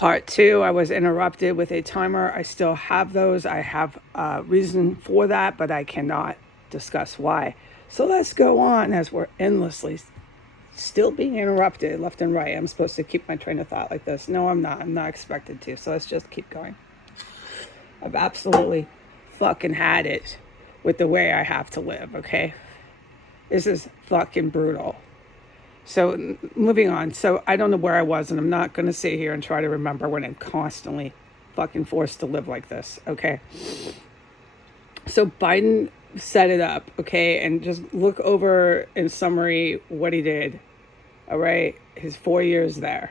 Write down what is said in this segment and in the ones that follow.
Part 2, I was interrupted with a timer. I still have those. I have a reason for that, but I cannot discuss why. So let's go on as we're endlessly still being interrupted left and right. I'm supposed to keep my train of thought like this. No, I'm not. I'm not expected to. So let's just keep going. I've absolutely fucking had it with the way I have to live, okay? This is fucking brutal. So moving on. So I don't know where I was, and I'm not going to sit here and try to remember when I'm constantly fucking forced to live like this, okay? So Biden set it up, okay? And just look over in summary what he did, all right? His 4 years there.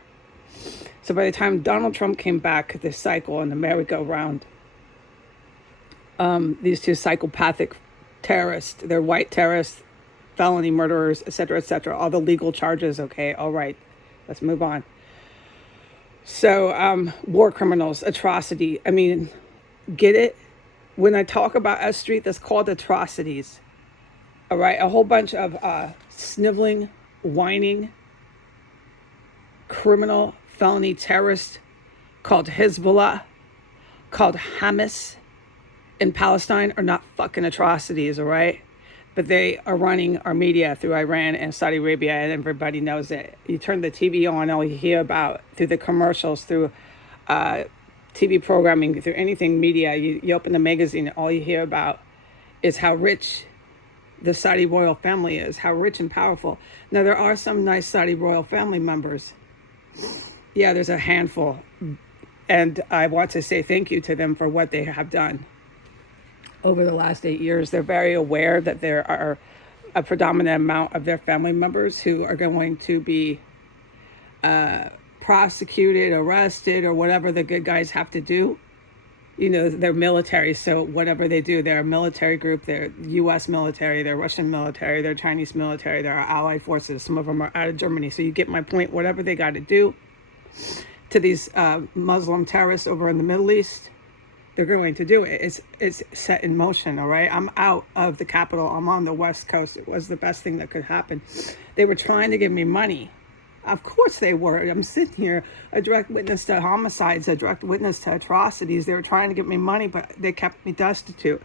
So by the time Donald Trump came back, this cycle and the merry-go-round, these two psychopathic terrorists, they're white terrorists, felony murderers, etc., all the legal charges, okay? All right, let's move on. So, war criminals, atrocity. I mean, get it? When I talk about S Street, that's called atrocities. All right, a whole bunch of sniveling, whining, criminal, felony terrorists called Hezbollah, called Hamas in Palestine are not fucking atrocities, all right? But they are running our media through Iran and Saudi Arabia, and everybody knows it. You turn the TV on, all you hear about, through the commercials, through TV programming, through anything media, you open the magazine, all you hear about is how rich the Saudi royal family is, how rich and powerful. Now, there are some nice Saudi royal family members. Yeah, there's a handful. And I want to say thank you to them for what they have done over the last 8 years. They're very aware that there are a predominant amount of their family members who are going to be prosecuted, arrested, or whatever the good guys have to do. You know, they're military, so whatever they do, they're a military group. They're U.S. military, they're Russian military, they're Chinese military, they're allied forces. Some of them are out of Germany. So you get my point. Whatever they got to do to these Muslim terrorists over in the Middle East, they're going to do it. It's set in motion, all right? I'm out of the capital. I'm on the West Coast. It was the best thing that could happen. They were trying to give me money. Of course they were. I'm sitting here, a direct witness to homicides, a direct witness to atrocities. They were trying to give me money, but they kept me destitute.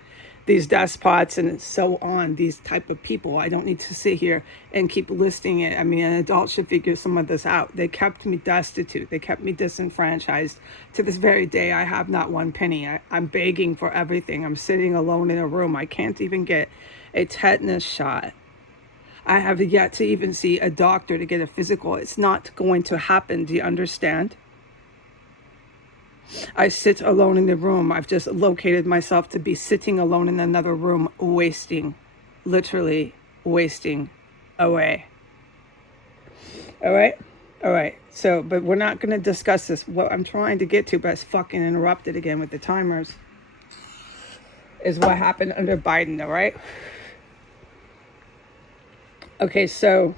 These despots and so on, these type of people. I don't need to sit here and keep listing it. I mean, an adult should figure some of this out. They kept me destitute. They kept me disenfranchised. To this very day, I have not one penny. I'm begging for everything. I'm sitting alone in a room. I can't even get a tetanus shot. I have yet to even see a doctor to get a physical. It's not going to happen. Do you understand? I sit alone in the room. I've just located myself to be sitting alone in another room, wasting, literally wasting away. All right? All right. So, but we're not going to discuss this. What I'm trying to get to, but it's fucking interrupted again with the timers, is what happened under Biden, all right? Okay, so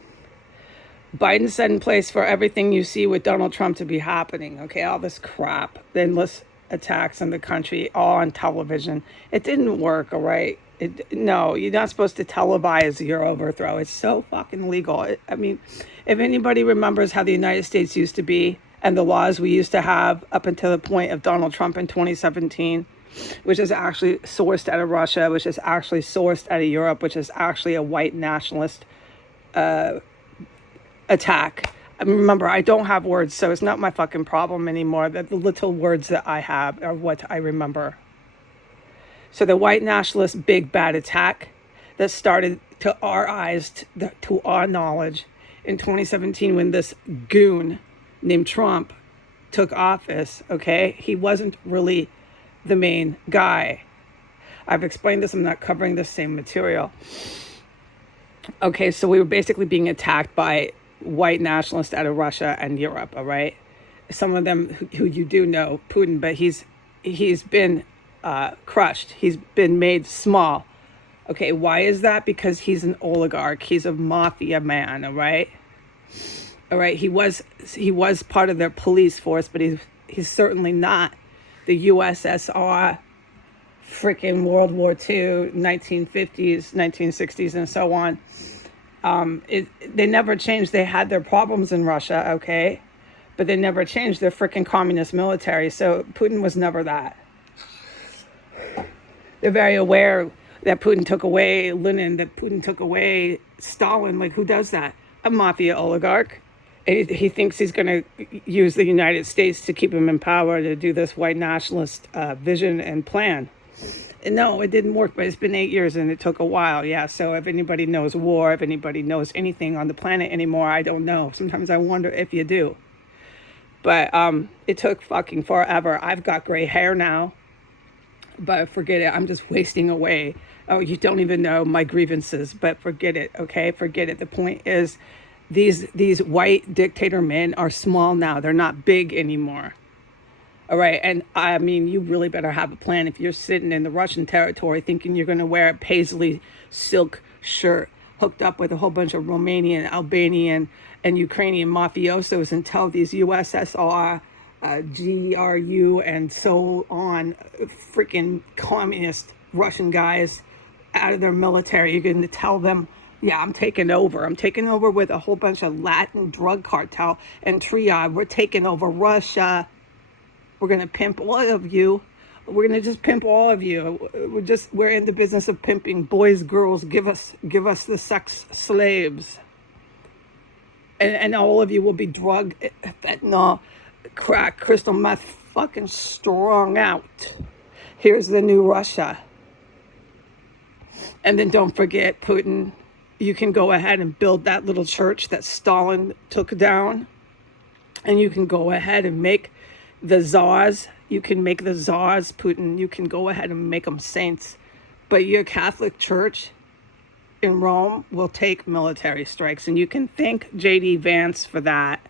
Biden set in place for everything you see with Donald Trump to be happening. Okay, all this crap, the endless attacks on the country, all on television. It didn't work, all right? No, you're not supposed to televise your overthrow. It's so fucking legal. I mean, if anybody remembers how the United States used to be and the laws we used to have up until the point of Donald Trump in 2017, which is actually sourced out of Russia, which is actually sourced out of Europe, which is actually a white nationalist attack. I mean, remember, I don't have words, so it's not my fucking problem anymore. The little words that I have are what I remember. So the white nationalist big bad attack that started, to our eyes, to our knowledge, in 2017 when this goon named Trump took office, okay? He wasn't really the main guy. I've explained this. I'm not covering the same material. Okay, so we were basically being attacked by white nationalists out of Russia and Europe, all right? Some of them who you do know, Putin, but he's been crushed. He's been made small. Okay, why is that? Because he's an oligarch. He's a mafia man, all right? All right, he was part of their police force, but he's certainly not the USSR, freaking World War II, 1950s, 1960s, and so on. They never changed. They had their problems in Russia, okay? but they never changed their freaking communist military. So Putin was never that. They're very aware that Putin took away Lenin, that Putin took away Stalin. Like, who does that? A mafia oligarch. And he thinks he's going to use the United States to keep him in power to do this white nationalist vision and plan. And no, it didn't work, but it's been 8 years and it took a while. Yeah, so if anybody knows war, if anybody knows anything on the planet anymore, I don't know. Sometimes I wonder if you do. But it took fucking forever. I've got gray hair now. But forget it. I'm just wasting away. Oh, you don't even know my grievances. But forget it, okay? Forget it. The point is, these white dictator men are small now. They're not big anymore. All right, and I mean, you really better have a plan if you're sitting in the Russian territory thinking you're going to wear a paisley silk shirt hooked up with a whole bunch of Romanian, Albanian, and Ukrainian mafiosos and tell these USSR, GRU, and so on, freaking communist Russian guys out of their military. You're going to tell them, yeah, I'm taking over. I'm taking over with a whole bunch of Latin drug cartel and triad. We're taking over Russia. We're going to pimp all of you. We're going to just pimp all of you. We're in the business of pimping boys, girls. Give us the sex slaves. And all of you will be drug, fentanyl, crack, crystal meth, fucking strung out. Here's the new Russia. And then don't forget, Putin, you can go ahead and build that little church that Stalin took down. And you can go ahead and make the czars. You can make the czars, Putin. You can go ahead and make them saints. But your Catholic Church in Rome will take military strikes. And you can thank J.D. Vance for that.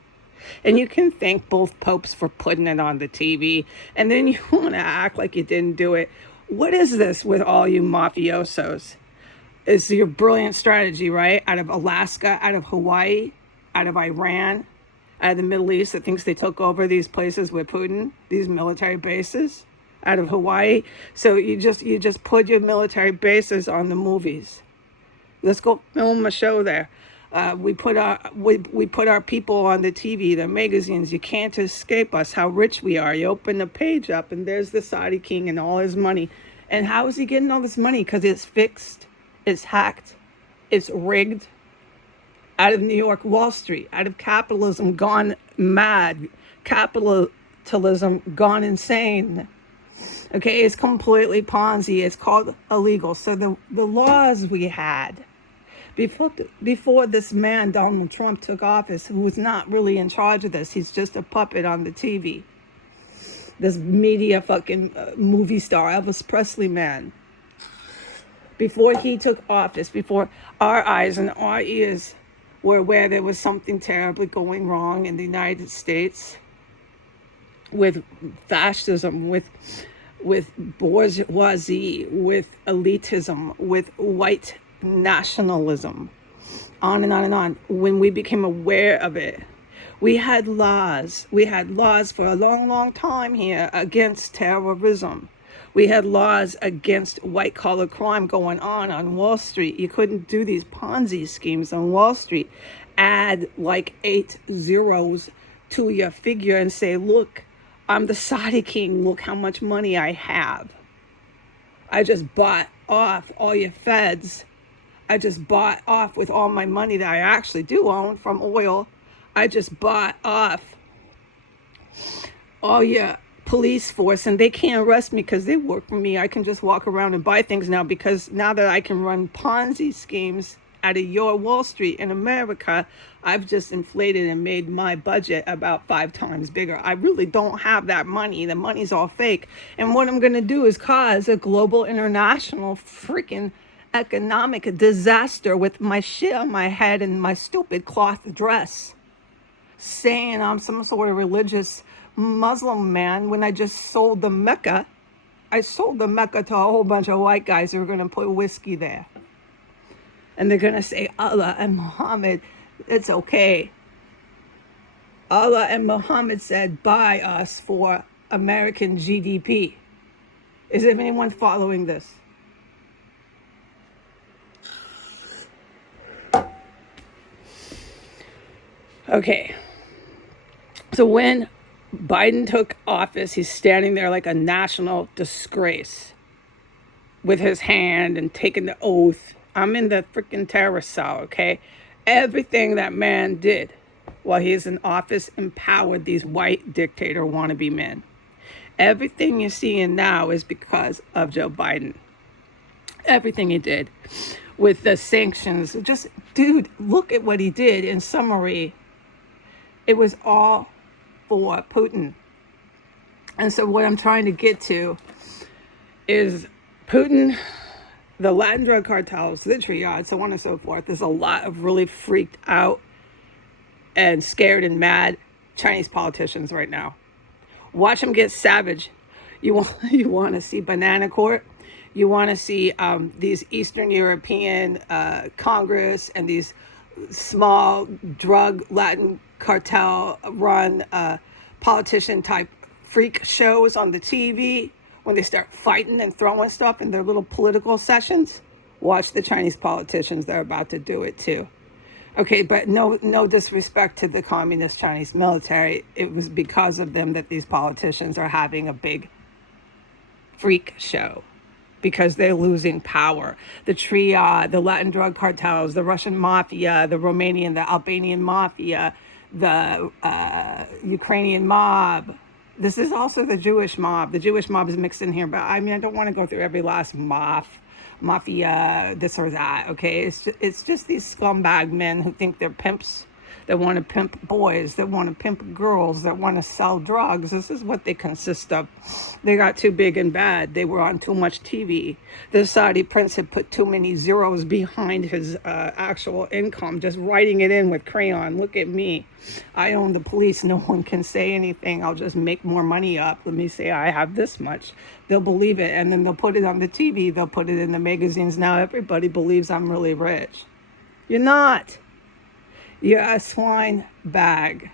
And you can thank both popes for putting it on the TV. And then you want to act like you didn't do it. What is this with all you mafiosos? It's your brilliant strategy, right? Out of Alaska, out of Hawaii, out of Iran, out of the Middle East that thinks they took over these places with Putin, these military bases, out of Hawaii. So you just put your military bases on the movies. Let's go film a show there. We put our people on the TV, the magazines. You can't escape us. How rich we are. You open the page up, and there's the Saudi king and all his money. And how is he getting all this money? Because it's fixed, it's hacked, it's rigged. Out of New York Wall Street, out of capitalism gone mad, capitalism gone insane. Okay, it's completely Ponzi. It's called illegal. So the laws we had before this man, Donald Trump, took office, who was not really in charge of this. He's just a puppet on the TV. This media fucking movie star, Elvis Presley man. Before he took office, before our eyes and our ears were aware there was something terribly going wrong in the United States with fascism, with bourgeoisie, with elitism, with white nationalism, on and on and on. When we became aware of it, we had laws. We had laws for a long, long time here against terrorism. We had laws against white-collar crime going on Wall Street. You couldn't do these Ponzi schemes on Wall Street. Add like 8 zeros to your figure and say, look, I'm the Saudi king. Look how much money I have. I just bought off all your feds. I just bought off with all my money that I actually do own from oil. I just bought off all your police force, and they can't arrest me because they work for me. I can just walk around and buy things now, because now that I can run Ponzi schemes out of your Wall Street in America, I've just inflated and made my budget about 5 times bigger. I really don't have that money. The money's all fake. And what I'm going to do is cause a global, international, freaking economic disaster with my shit on my head and my stupid cloth dress, saying I'm some sort of religious Muslim man when I just sold the Mecca. I sold the Mecca to a whole bunch of white guys who are going to put whiskey there. And they're going to say, Allah and Muhammad, it's okay. Allah and Muhammad said, buy us for American GDP. Is anyone following this? Okay. So when Biden took office, he's standing there like a national disgrace with his hand and taking the oath. I'm in the freaking terrorist cell, okay? Everything that man did while he's in office empowered these white dictator wannabe men. Everything you're seeing now is because of Joe Biden. Everything he did with the sanctions. Just, dude, look at what he did. In summary, it was all for Putin. And so what I'm trying to get to is Putin, the Latin drug cartels, the triad, so on and so forth. There's a lot of really freaked out and scared and mad Chinese politicians right now. Watch them get savage. You want to see banana court. You want to see these Eastern European Congress and these small drug Latin cartel run politician type freak shows on the TV when they start fighting and throwing stuff in their little political sessions. Watch the Chinese politicians. They're about to do it too. Okay, but no disrespect to the communist Chinese military. It was because of them that these politicians are having a big freak show, because they're losing power. The triad, the Latin drug cartels, the Russian mafia, the Romanian, the Albanian mafia, the Ukrainian mob. This is also the Jewish mob. The Jewish mob is mixed in here, but I mean, I don't want to go through every last mafia, this or that, okay? It's just these scumbag men who think they're pimps, that want to pimp boys, that want to pimp girls, that want to sell drugs. This is what they consist of. They got too big and bad. They were on too much TV. The Saudi prince had put too many zeros behind his actual income, just writing it in with crayon. Look at me. I own the police. No one can say anything. I'll just make more money up. Let me say I have this much. They'll believe it, and then they'll put it on the TV. They'll put it in the magazines. Now everybody believes I'm really rich. You're not. You're a swine bag.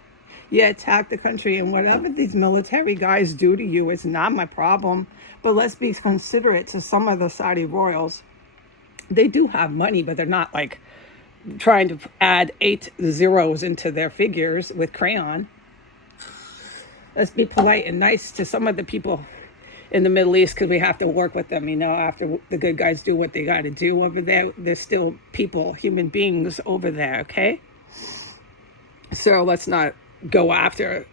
You attack the country, and whatever these military guys do to you is not my problem. But let's be considerate to some of the Saudi royals. They do have money, but they're not like trying to add 8 zeros into their figures with crayon. Let's be polite and nice to some of the people in the Middle East, because we have to work with them, you know, after the good guys do what they got to do over there. There's still people, human beings over there, okay? So let's not go after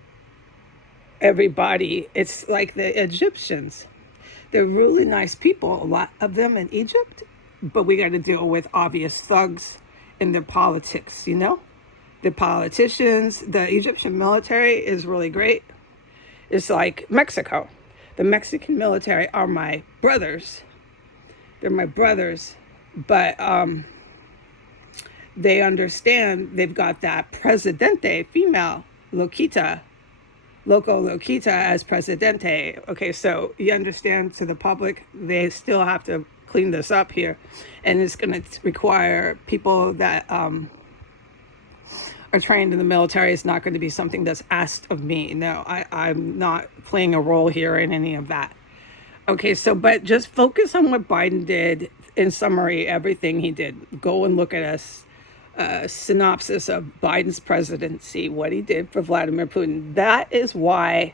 everybody. It's like the Egyptians. They're really nice people, a lot of them in Egypt, but we got to deal with obvious thugs in their politics, you know? The politicians, the Egyptian military is really great. It's like Mexico. The Mexican military are my brothers. They're my brothers, but they understand they've got that presidente, female, loco loquita as presidente. Okay, so you understand, to the public, they still have to clean this up here. And it's going to require people that are trained in the military. It's not going to be something that's asked of me. No, I'm not playing a role here in any of that. Okay, so, but just focus on what Biden did. In summary, everything he did. Go and look at us. Synopsis of Biden's presidency, what he did for Vladimir Putin. That is why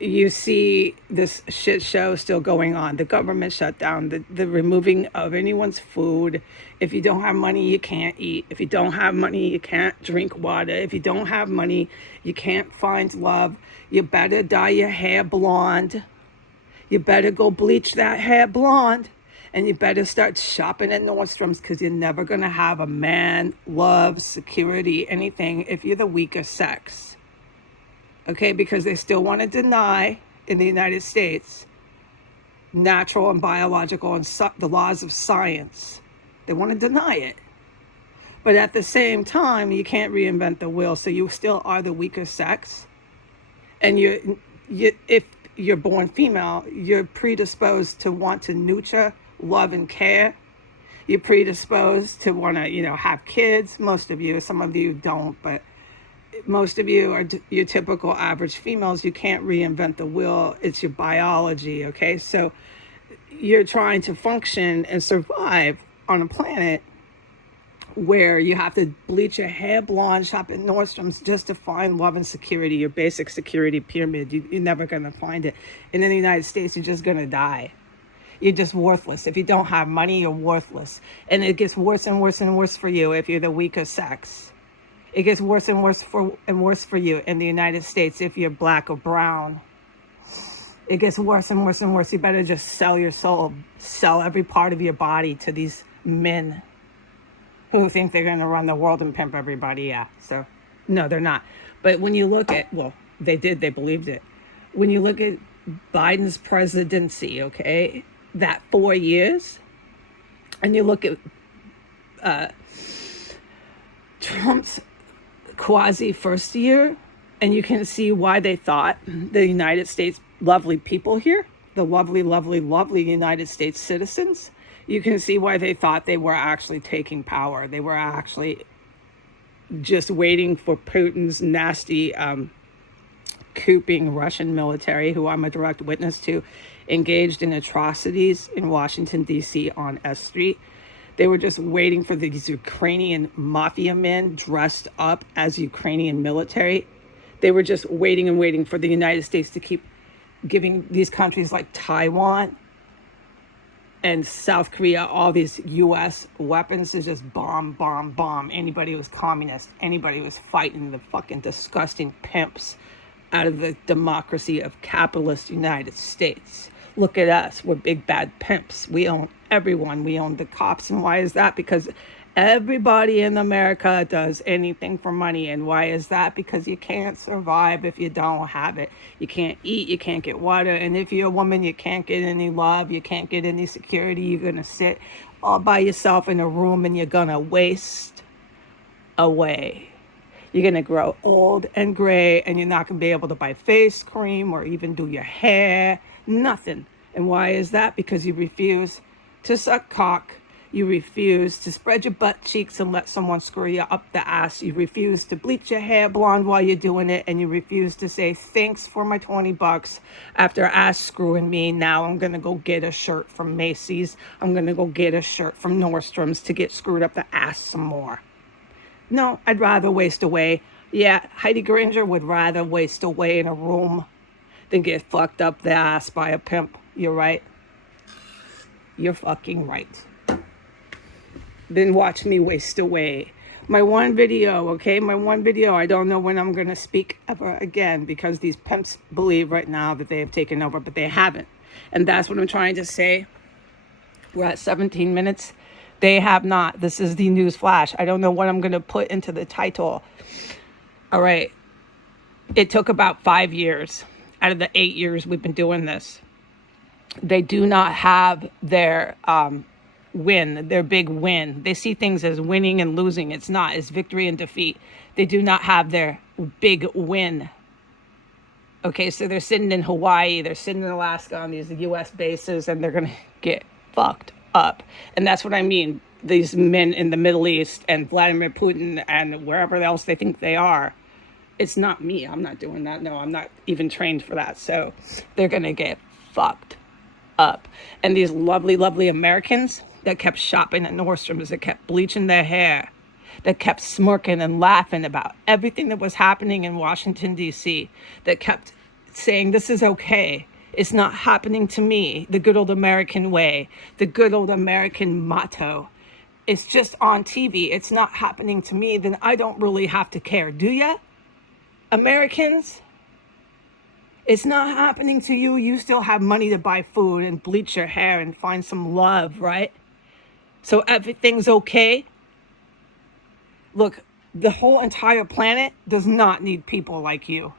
you see this shit show still going on. The government shutdown, the removing of anyone's food. If you don't have money, you can't eat. If you don't have money, you can't drink water. If you don't have money, you can't find love. You better dye your hair blonde. You better go bleach that hair blonde. And you better start shopping at Nordstrom's, because you're never going to have a man, love, security, anything if you're the weaker sex. Okay, because they still want to deny in the United States natural and biological and the laws of science. They want to deny it. But at the same time, you can't reinvent the wheel, so you still are the weaker sex. And if you're born female, you're predisposed to want to nurture, love, and care. You're predisposed to want to, have kids. Most of you, some of you don't, but most of you are your typical average females. You can't reinvent the wheel. It's your biology, okay? So you're trying to function and survive on a planet where you have to bleach your hair blonde, shop at Nordstrom's just to find love and security, your basic security pyramid. You're never going to find it. And in the United States, you're just going to die. You're just worthless. If you don't have money, you're worthless. And it gets worse and worse and worse for you if you're the weaker sex. It gets worse and worse for you in the United States if you're black or brown. It gets worse and worse and worse. You better just sell your soul. Sell every part of your body to these men who think they're going to run the world and pimp everybody. Yeah, so no, they're not. But when you look at, well, they did, they believed it. When you look at Biden's presidency, okay, that 4 years, and you look at Trump's quasi first year, and you can see why they thought the United States, lovely people here, the lovely, lovely, lovely United States citizens, you can see why they thought they were actually taking power. They were actually just waiting for Putin's nasty couping Russian military, who I'm a direct witness to, engaged in atrocities in Washington, D.C. on S Street. They were just waiting for these Ukrainian mafia men dressed up as Ukrainian military. They were just waiting and waiting for the United States to keep giving these countries like Taiwan and South Korea all these U.S. weapons to just bomb. Anybody who was communist, anybody who was fighting the fucking disgusting pimps out of the democracy of capitalist United States. Look at us. We're big bad pimps. We own everyone. We own the cops. And why is that? Because everybody in America does anything for money. And why is that? Because you can't survive if you don't have it. You can't eat, you can't get water. And if you're a woman, you can't get any love, you can't get any security. You're going to sit all by yourself in a room and you're going to waste away. You're going to grow old and gray, and you're not going to be able to buy face cream or even do your hair. Nothing. And why is that? Because you refuse to suck cock. You refuse to spread your butt cheeks and let someone screw you up the ass. You refuse to bleach your hair blonde while you're doing it. And you refuse to say, thanks for my $20 after ass screwing me. Now I'm going to go get a shirt from Macy's. I'm going to go get a shirt from Nordstrom's to get screwed up the ass some more. No, I'd rather waste away. Yeah, Heidi Granger would rather waste away in a room than get fucked up the ass by a pimp. You're right. You're fucking right. Then watch me waste away. My one video, okay? My one video, I don't know when I'm going to speak ever again, because these pimps believe right now that they have taken over, but they haven't. And that's what I'm trying to say. We're at 17 minutes. They have not. This is the news flash. I don't know what I'm going to put into the title. All right. It took about 5 years out of the 8 years we've been doing this. They do not have their win, their big win. They see things as winning and losing. It's not. It's victory and defeat. They do not have their big win. Okay, so they're sitting in Hawaii. They're sitting in Alaska on these U.S. bases, and they're going to get fucked up. And that's what I mean. These men in the Middle East and Vladimir Putin and wherever else they think they are. It's not me. I'm not doing that. No, I'm not even trained for that. So they're going to get fucked up. And these lovely, lovely Americans that kept shopping at Nordstrom's, that kept bleaching their hair, that kept smirking and laughing about everything that was happening in Washington, D.C., that kept saying, this is okay. It's not happening to me, the good old American way, the good old American motto. It's just on TV. It's not happening to me. Then I don't really have to care. Do ya? Americans? It's not happening to you. You still have money to buy food and bleach your hair and find some love, right? So everything's okay. Look, the whole entire planet does not need people like you.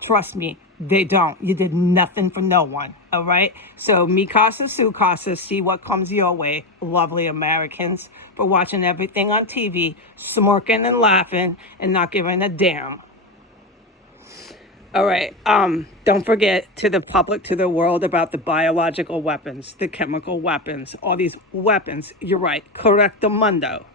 Trust me. They don't. You did nothing for no one. All right. So mi casa, su casa, see what comes your way, lovely Americans, for watching everything on TV, smirking and laughing and not giving a damn. All right. Don't forget, to the public, to the world, about the biological weapons, the chemical weapons, all these weapons. You're right. Correcto mundo.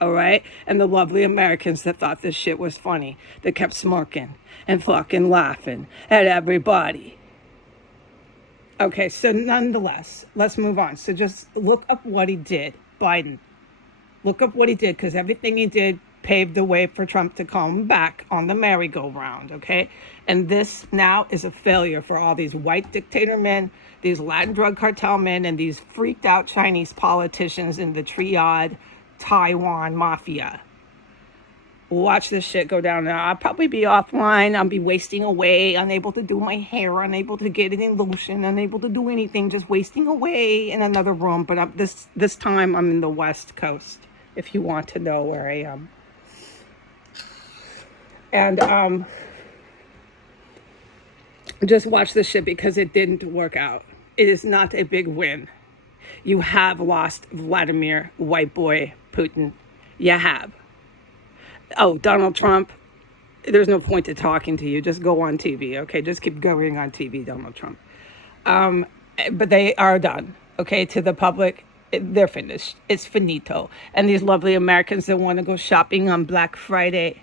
All right? And the lovely Americans that thought this shit was funny, that kept smirking and fucking laughing at everybody. Okay, so nonetheless, let's move on. So just look up what he did, Biden. Look up what he did, because everything he did paved the way for Trump to come back on the merry-go-round, okay? And this now is a failure for all these white dictator men, these Latin drug cartel men, and these freaked out Chinese politicians in the triad Taiwan mafia. Watch this shit go down now. I'll probably be offline. I'll be wasting away, unable to do my hair, unable to get any lotion, unable to do anything, just wasting away in another room. But this time I'm in the West Coast, if you want to know where I am. And just watch this shit, because it didn't work out. It is not a big win. You have lost Vladimir White Boy Putin. You have. Oh, Donald Trump, there's no point to talking to you. Just go on TV, okay? Just keep going on TV, Donald Trump. But they are done, okay? To the public, they're finished. It's finito. And these lovely Americans that want to go shopping on Black Friday,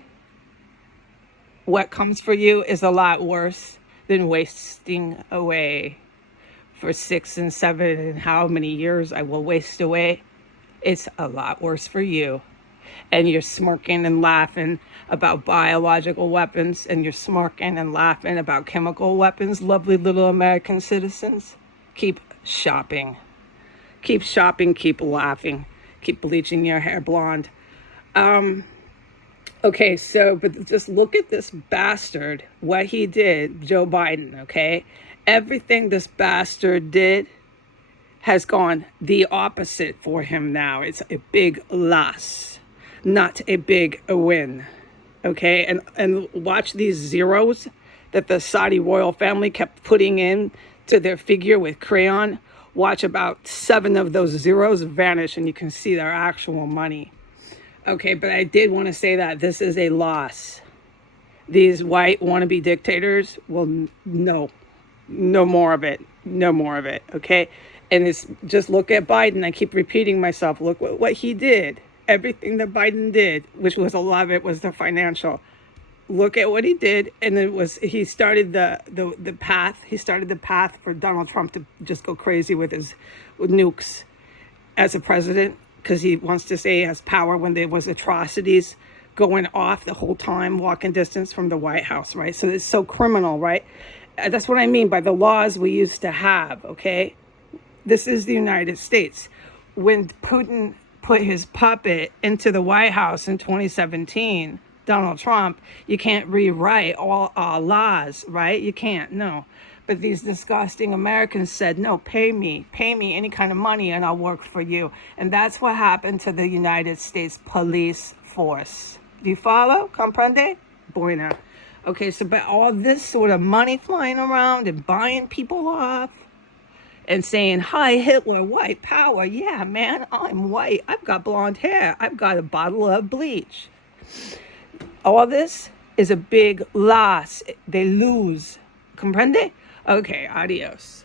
what comes for you is a lot worse than wasting away for 6 and 7 and how many years I will waste away. It's a lot worse for you. And you're smirking and laughing about biological weapons, and you're smirking and laughing about chemical weapons, lovely little American citizens. Keep shopping. Keep shopping, keep laughing, keep bleaching your hair blonde. Okay, so, but just look at this bastard, what he did, Joe Biden, okay? Everything this bastard did has gone the opposite for him now. It's a big loss, not a big win, okay? And watch these zeros that the Saudi royal family kept putting in to their figure with crayon. Watch about 7 of those zeros vanish, and you can see their actual money. Okay, but I did want to say that this is a loss. These white wannabe dictators will no more of it. No more of it, okay? And it's just look at Biden. I keep repeating myself. Look what he did. Everything that Biden did, which was a lot of it, was the financial. Look at what he did, and he started the path. He started the path for Donald Trump to just go crazy with his nukes as a president, because he wants to say he has power when there was atrocities going off the whole time, walking distance from the White House, right? So it's so criminal, right? That's what I mean by the laws we used to have, okay? This is the United States. When Putin put his puppet into the White House in 2017, Donald Trump, you can't rewrite all our laws, right? You can't, no. But these disgusting Americans said, no, pay me any kind of money and I'll work for you. And that's what happened to the United States police force. Do you follow? Comprende? Buena. Okay, so but all this sort of money flying around and buying people off and saying, hi, Hitler, white power. Yeah, man, I'm white. I've got blonde hair. I've got a bottle of bleach. All this is a big loss. They lose. Comprende? Okay, adios.